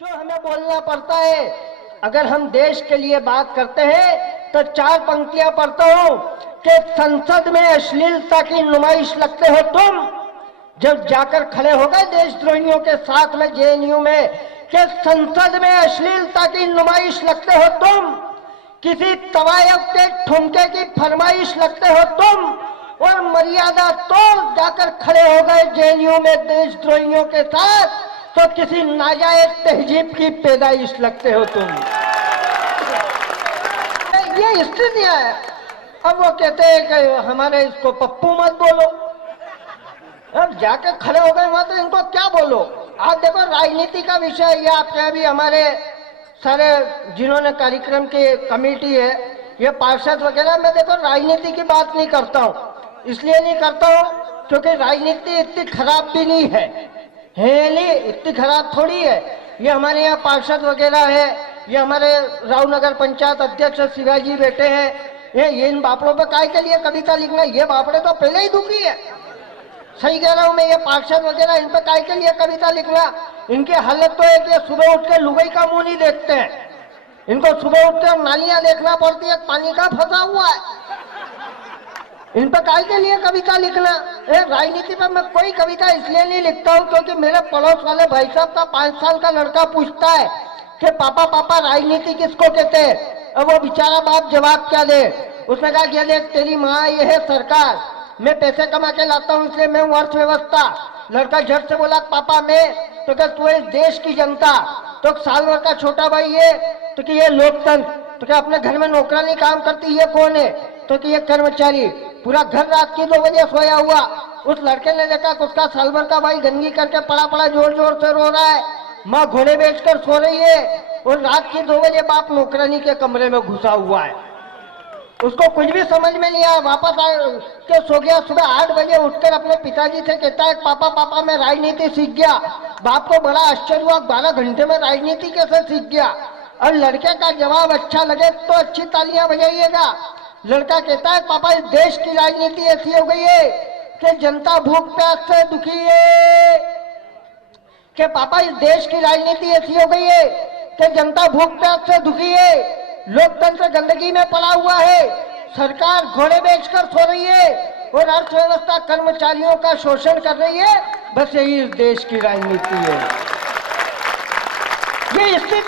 जो हमें बोलना पड़ता है। अगर हम देश के लिए बात करते हैं तो 4 पंक्तियां पढ़ता हूं कि संसद में अश्लीलता की नुमाइश लगते हो तुम। जब जाकर खड़े हो गए देशद्रोहियों के साथ में जेएनयू में कि संसद में अश्लीलता की नुमाइश लगते हो तुम, किसी तवायफ के ठुमके की फरमाइश लगते हो तुम, और मर्यादा तोड़ जाकर खड़े हो गए जेएनयू में देशद्रोहियों के साथ, तो किसी नाजायज तहजीब की पैदाइश लगते हो तुम। ये स्थितियां है। अब वो कहते हैं कि हमारे इसको पप्पू मत बोलो। अब जाकर खड़े हो गए वहां तो इनको क्या बोलो। आप देखो राजनीति का विषय, ये आपके अभी हमारे सारे जिन्होंने कार्यक्रम की कमेटी है, ये पार्षद वगैरह, मैं देखो राजनीति की बात नहीं करता हूँ। इसलिए नहीं करता हूँ क्योंकि राजनीति इतनी खराब भी नहीं है नहीं, इतनी खराब थोड़ी है। ये हमारे यहाँ पार्षद वगैरह है, ये हमारे रावनगर पंचायत अध्यक्ष शिवाजी बैठे हैं, ये इन बापड़ों पे काय के लिए कविता लिखना, ये बापड़े तो पहले ही दुखी है। सही कह रहा हूं मैं, ये पार्षद वगैरह इन पे काय के लिए कविता लिखना। इनकी हालत तो है कि सुबह उठ के लुगाई का मुंह नहीं देखते हैं, इनको सुबह उठ के नालियां देखना पड़ती है, पानी का फंसा हुआ है। इन पर काय के लिए कविता लिखना। राजनीति पर मैं कोई कविता इसलिए नहीं लिखता हूँ क्योंकि मेरे पड़ोस वाले भाई साहब का 5 साल का लड़का पूछता है कि पापा पापा राजनीति किसको कहते हैं। अब वो बेचारा बाप जवाब क्या दे। उसने कहा ये देख तेरी माँ, ये है सरकार, मैं पैसे कमा के लाता हूँ इसलिए मैं हूँ अर्थव्यवस्था। लड़का झट से बोला पापा मैं, तो क्या तू है देश की जनता। तो साल भर का छोटा भाई है, तो कि ये लोकतंत्र। तो क्या अपने घर में नौकरानी काम करती, ये कौन है। तो कि ये कर्मचारी। पूरा घर रात की 2 बजे सोया हुआ। उस लड़के ने देखा कि उसका साल भर का भाई गंदगी करके पड़ा पड़ा जोर जोर से रो रहा है, माँ घोड़े बेचकर सो रही है, और रात की 2 बजे बाप नौकरानी के कमरे में घुसा हुआ है। उसको कुछ भी समझ में नहीं आया, वापस आ के सो गया। सुबह 8 बजे उठकर अपने पिताजी से कहता है पापा पापा मैं राजनीति सीख गया। बाप को बड़ा आश्चर्य हुआ, 12 घंटे में राजनीति कैसे सीख गया। और लड़के का जवाब अच्छा लगे तो अच्छी तालियां बजाइएगा। लड़का कहता है पापा इस देश की राजनीति ऐसी हो गई है कि जनता भूख प्यास से दुखी है। कि पापा इस देश की राजनीति ऐसी हो गई है कि जनता भूख प्यास से दुखी है, लोकतंत्र गंदगी में पड़ा हुआ है, सरकार घोड़े बेचकर सो रही है, और अर्थव्यवस्था कर्मचारियों का शोषण कर रही है। बस यही इस देश की राजनीति है। ये स्थिति